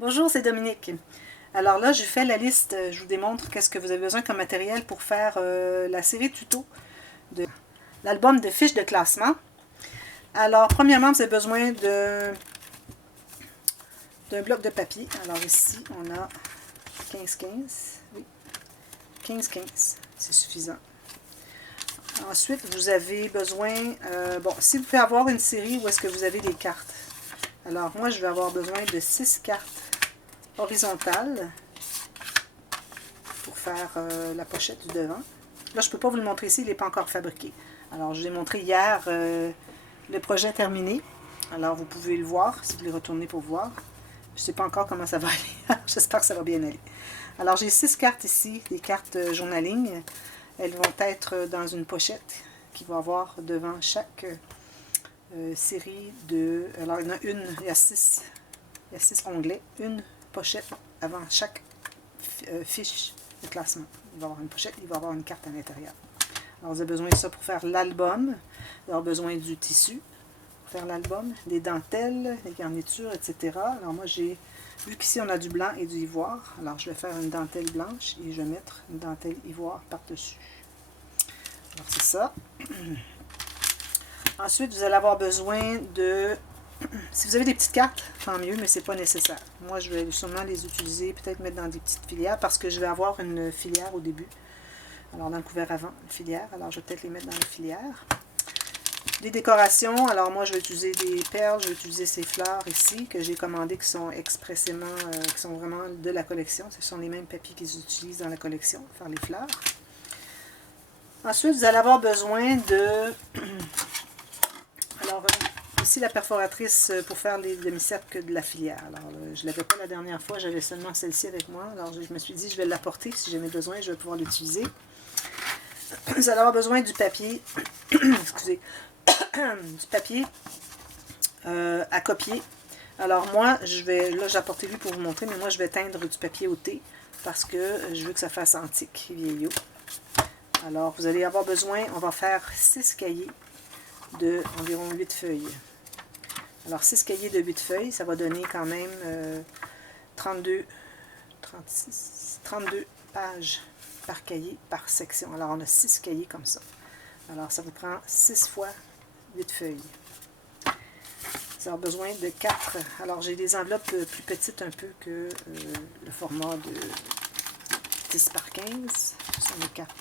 Bonjour, c'est Dominique. Alors là, je fais la liste, je vous démontre qu'est-ce que vous avez besoin comme matériel pour faire la série tuto de l'album de fiches de classement. Alors, premièrement, vous avez besoin d'un bloc de papier. Alors ici, on a 15-15. Oui, 15-15, c'est suffisant. Ensuite, vous avez besoin, bon, si vous pouvez avoir une série où est-ce que vous avez des cartes. Alors, moi, je vais avoir besoin de 6 cartes horizontale pour faire la pochette du devant. Là, je ne peux pas vous le montrer ici, il n'est pas encore fabriqué. Alors, je vous ai montré hier le projet terminé. Alors, vous pouvez le voir si vous voulez retourner pour voir. Je ne sais pas encore comment ça va aller. J'espère que ça va bien aller. Alors, j'ai 6 cartes ici, des cartes journaling. Elles vont être dans une pochette qui va avoir devant chaque série de... Alors, il y en a une, il y a 6 onglets, une pochette avant chaque fiche de classement. Il va y avoir une pochette, il va y avoir une carte à l'intérieur. Alors, vous avez besoin de ça pour faire l'album. Vous avez besoin du tissu pour faire l'album, des dentelles, des garnitures, etc. Alors, moi, j'ai vu qu'ici, on a du blanc et du ivoire. Alors, je vais faire une dentelle blanche et je vais mettre une dentelle ivoire par-dessus. Alors, c'est ça. Ensuite, vous allez avoir besoin de... Si vous avez des petites cartes, tant mieux, mais ce n'est pas nécessaire. Moi, je vais sûrement les utiliser, peut-être mettre dans des petites filières, parce que je vais avoir une filière au début. Alors, dans le couvert avant, une filière. Alors, je vais peut-être les mettre dans la filière. Des décorations. Alors, moi, je vais utiliser des perles. Je vais utiliser ces fleurs ici, que j'ai commandées, qui sont expressément, qui sont vraiment de la collection. Ce sont les mêmes papiers qu'ils utilisent dans la collection, pour faire les fleurs. Ensuite, vous allez avoir besoin de... Alors, ici la perforatrice pour faire les demi-cercles de la filière. Alors, je ne l'avais pas la dernière fois, j'avais seulement celle-ci avec moi. Alors, je me suis dit, je vais l'apporter. Si j'ai besoin, je vais pouvoir l'utiliser. Vous allez avoir besoin du papier, excusez, du papier à copier. Alors, moi, je vais, là, j'ai apporté lui pour vous montrer, mais moi, je vais teindre du papier au thé parce que je veux que ça fasse antique, vieillot. Alors, vous allez avoir besoin, on va faire 6 cahiers de environ 8 feuilles. Alors, 6 cahiers de 8 feuilles, ça va donner quand même 32 pages par cahier, par section. Alors, on a 6 cahiers comme ça. Alors, ça vous prend 6 fois 8 feuilles. Vous avez besoin de 4. Alors, j'ai des enveloppes plus petites un peu que le format de 10 par 15. Ce sont les 4.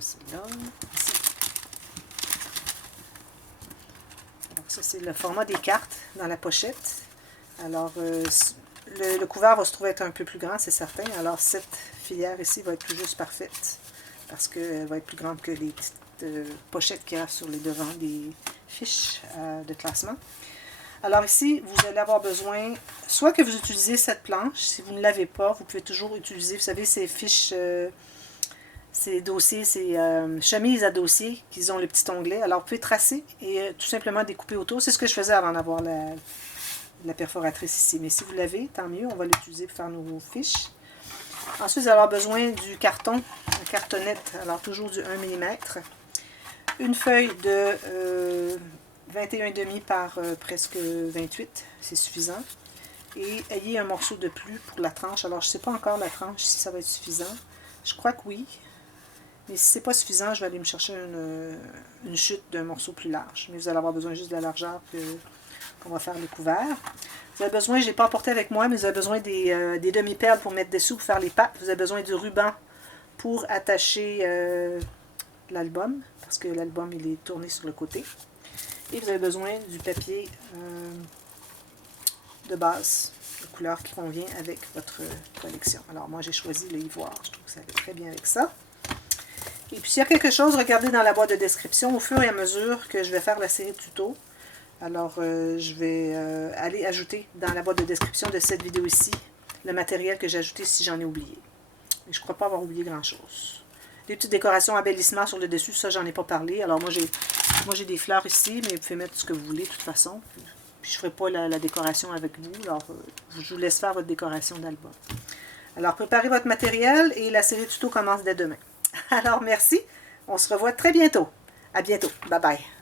C'est là. Ici. Alors, ça, c'est le format des cartes dans la pochette. Alors, le couvert va se trouver être un peu plus grand, c'est certain. Alors, cette filière ici va être tout juste parfaite parce qu'elle va être plus grande que les petites pochettes qu'il y a sur les devants des fiches de classement. Alors ici, vous allez avoir besoin, soit que vous utilisez cette planche. Si vous ne l'avez pas, vous pouvez toujours utiliser, vous savez, ces fiches... ces dossiers, ces chemises à dossier qui ont le petit onglet. Alors, vous pouvez tracer et tout simplement découper autour. C'est ce que je faisais avant d'avoir la perforatrice ici. Mais si vous l'avez, tant mieux. On va l'utiliser pour faire nos fiches. Ensuite, vous allez avoir besoin du carton, une cartonnette. Alors, toujours du 1 mm. Une feuille de 21,5 par presque 28. C'est suffisant. Et ayez un morceau de plus pour la tranche. Alors, je ne sais pas encore la tranche si ça va être suffisant. Je crois que oui. Mais si ce n'est pas suffisant, je vais aller me chercher une chute d'un morceau plus large. Mais vous allez avoir besoin juste de la largeur qu'on va faire les couverts. Vous avez besoin, je n'ai pas apporté avec moi, mais vous avez besoin des demi-perles pour mettre dessous, pour faire les pattes. Vous avez besoin du ruban pour attacher l'album, parce que l'album il est tourné sur le côté. Et vous avez besoin du papier de base, de couleur qui convient avec votre collection. Alors moi j'ai choisi le ivoire, je trouve que ça va très bien avec ça. Et puis s'il y a quelque chose, regardez dans la boîte de description au fur et à mesure que je vais faire la série tuto. Alors je vais aller ajouter dans la boîte de description de cette vidéo ici le matériel que j'ai ajouté si j'en ai oublié. Et je ne crois pas avoir oublié grand chose. Les petites décorations embellissements sur le dessus, ça j'en ai pas parlé. Alors moi j'ai des fleurs ici, mais vous pouvez mettre ce que vous voulez de toute façon. Puis je ne ferai pas la décoration avec vous. Alors je vous laisse faire votre décoration d'album. Alors préparez votre matériel et la série tuto commence dès demain. Alors, merci. On se revoit très bientôt. À bientôt. Bye bye.